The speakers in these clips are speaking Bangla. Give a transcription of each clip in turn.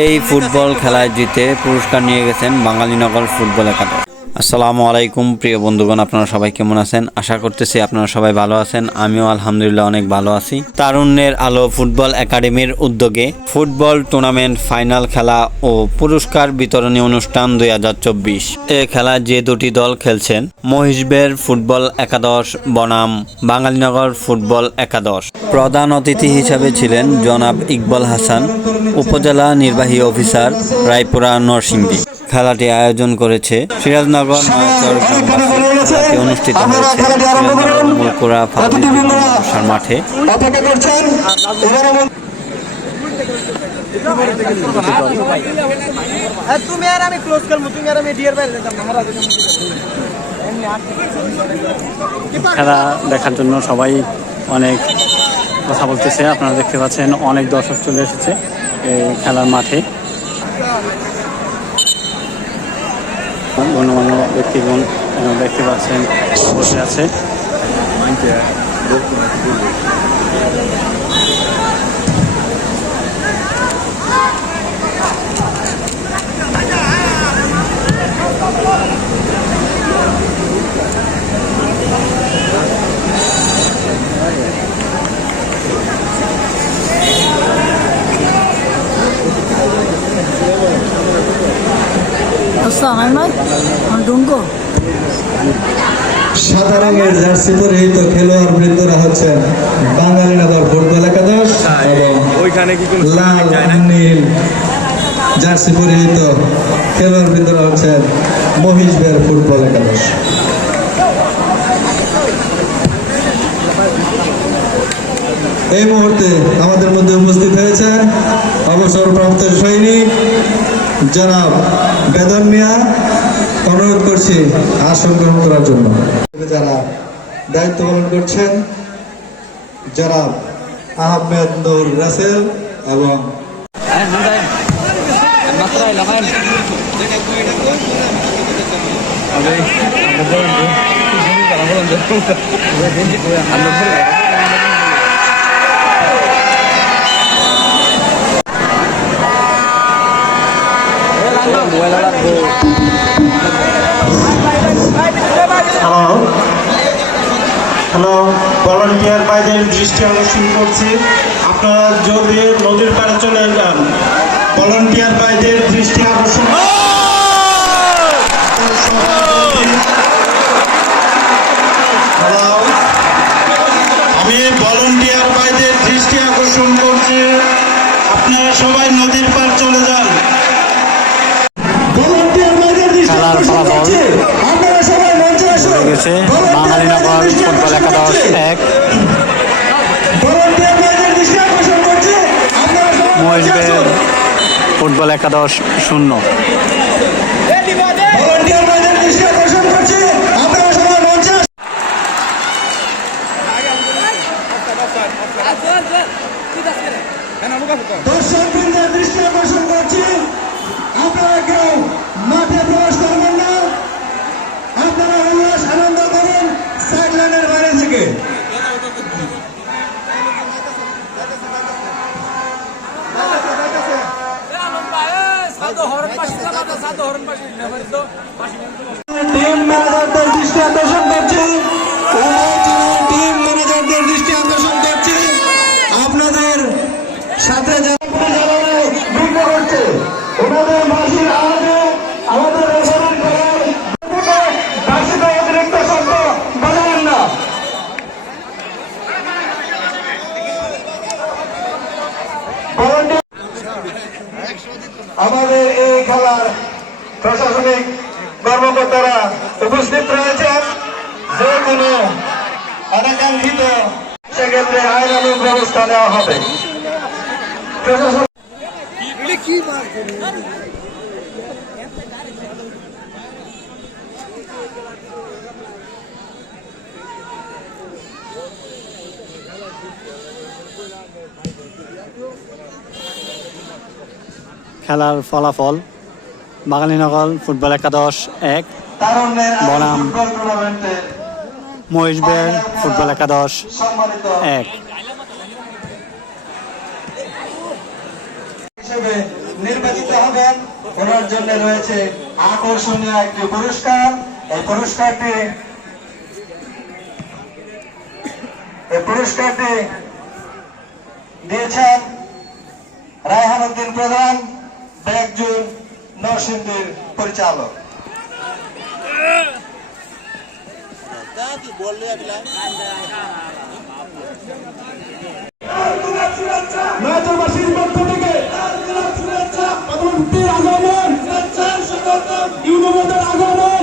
এই ফুটবল খেলায় জিতে পুরস্কার নিয়ে গেছেন বাঙালিনগর ফুটবল একাডেমি। আসসালামু আলাইকুম, প্রিয় বন্ধুগণ, আপনারা সবাই কেমন আছেন? আশা করতেছি আপনারা সবাই ভালো আছেন। আমিও আলহামদুলিল্লাহ অনেক ভালো আছি। তারুণ্যের আলো ফুটবল একাডেমির উদ্যোগে ফুটবল টুর্নামেন্ট ফাইনাল খেলা ও পুরস্কার বিতরণী অনুষ্ঠান দুই হাজার চব্বিশ। এ খেলায় যে দুটি দল খেলছেন, মহিষবের ফুটবল একাদশ, বনাম বাঙালিনগর ফুটবল একাদশ। প্রধান অতিথি হিসাবে ছিলেন জনাব ইকবাল হাসান, উপজেলা নির্বাহী অফিসার রায়পুরা নরসিংদী। খেলাটি আয়োজন করেছে সিরাজনগর নয়াচর গ্রামবাসী। অনুষ্ঠিত হয়েছে মুলকুরা মাঠে। তুমি আর আমি ক্লোজ করব তুমি আর আমি ডিয়ার বাইরে যেতাম খেলা দেখার জন্য সবাই অনেক কথা বলতেছে। আপনারা দেখতে পাচ্ছেন অনেক দর্শক চলে এসেছে এই খেলার মাঠে। গণ্যমান্য ব্যক্তিগণ দেখতে পাচ্ছেন বসে আছে। সাদা রঙের জার্সি পরিহিত খেলোয়াড় বৃন্দরা হচ্ছেন বাঙালিনগর ফুটবল একাদশ এবং লাল নীল জার্সি পরিহিত খেলোয়াড় বৃন্দরা হচ্ছেন মহিষবের ফুটবল একাদশ। এই মুহূর্তে আমাদের মধ্যে উপস্থিত হয়েছেন অবসরপ্রাপ্ত সৈনিক জনাব বেদন মিয়া অনুরোধ করছি আসন গ্রহণ করার জন্য যারা দায়িত্ব পালন করছেন জনাব আহমেদ নূর রাসেল এবং হ্যালো হ্যালো ভলান্টিয়ার ভাইদের দৃষ্টি আকর্ষণ করছি। আপনারা যদি নদীর পাড়ে চলে যান ভলান্টিয়ার ভাইদের দৃষ্টি আকর্ষণ আমি ভলান্টিয়ার ভাইদের দৃষ্টি আকর্ষণ করছি। আপনারা সবাই নদীর পার চলে যান। খেলার ফলাফল গেছে। বাঙালি বাঙালিনগর ভাইদের ফুটবল একাদশ এক। মহিষবের ফুটবল একাদশ শূন্য ভলান্টিয়ার ভাইদের দৃষ্টি আকর্ষণ করছি। আপনারা সবাই মঞ্চে আসুন। দর্শকবৃন্দের দৃষ্টি আকর্ষণ করছি আপনারা কেউ মাঠে প্রবেশ করবেন না আপনারা উল্লাস আনন্দ করুন সাইড থেকে? টিম ম্যানেজারদের দৃষ্টি আকর্ষণ করছি আমাদের এই খেলার প্রশাসনিক কর্মকর্তারা উপস্থিত রয়েছেন। যে কোনো অনাকাঙ্ক্ষিত সেক্ষেত্রে আইনানুক ব্যবস্থা নেওয়া হবে। প্রশাসন খেলার ফলাফল, বাঙালিনগর ফুটবল একাদশ এক, বনাম মহিষবের ফুটবল একাদশ এক। নির্বাচিত হবেন। ওনার জন্য রয়েছে আকর্ষণীয় একটি পুরস্কার। এই পুরস্কারটি এই পুরস্কারটি দিয়েছেন রায়হান উদ্দিন প্রধান। ব্যাকজুন নরসিংদীর পরিচালক। নয়াচরবাসীর পক্ষ থেকে প্রধানমন্ত্রীর আগমন ইউনিয়নের আগমন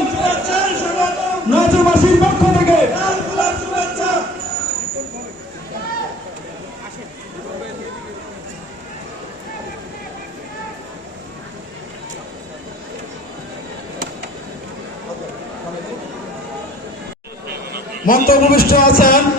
নয়াচরবাসীর পক্ষ থেকে মন্ত্রভূমিষ্ঠ আছেন।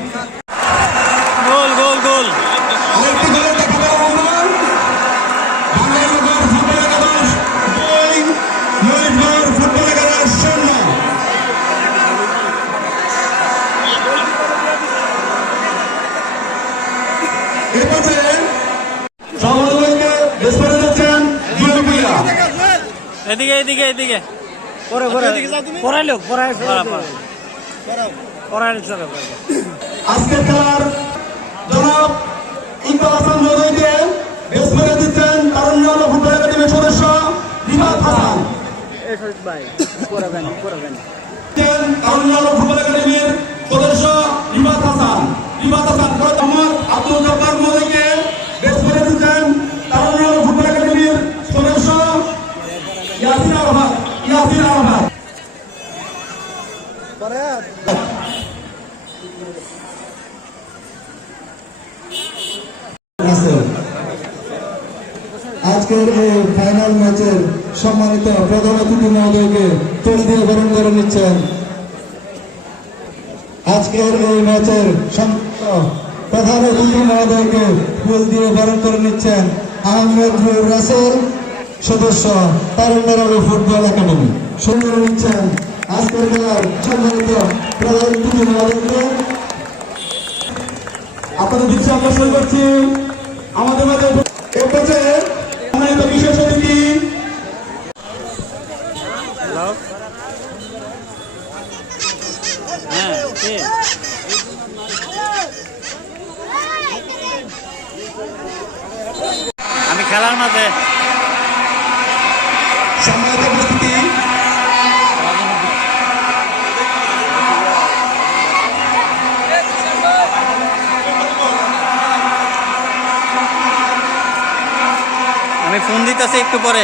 এদিকে এদিকে এদিকে। পরে পরে। পড়াই লোক পড়াই পড়া, পড়া। পড়াই চলে আজকের খেলার জনাব ইকবাল হাসান মহোদয়কে বেশ করে দিচ্ছেন তারুণ্য ফুটবল একাডেমির সদস্য রিফাত হাসান। ভাই পড়াবেন পড়াবেন দিচ্ছেন ফুটবল একাডেমির সদস্য রিফাত হাসান রিফাত হাসান পরে আমার আব্দুল জব্বার মহোদয়কে বেশ করে দিচ্ছেন তারুণ্য ফুটবল একাডেমির সদস্য ইয়াসিন আরফাত ইয়াসিন আরফাত আজকের এই ফাইনাল ম্যাচের সম্মানিত প্রধান অতিথি মহোদয়কে ফুল দিয়ে বরণ করে নিচ্ছেন। আজকের এই ম্যাচের প্রধান অতিথি মহোদয়কে ফুল দিয়ে বরণ করে নিচ্ছেন আহমেদ রাসেল, সদস্য তারুণ্যের ফুটবল একাডেমি। সুন্দর নিচ্ছেন আজকের খেলার সম্মানিত প্রধান অতিথি মহোদয়কে। আপনাদের দৃষ্টি আকর্ষণ করছি। আমাদের মাঝে এ পর্যায়ে সম্মানিত বিশেষ অতিথি হ্যালো হ্যাঁ কে আমি খেলার মাঝে সম্মানিত উপস্থিতি দিতেছি একটু পরে।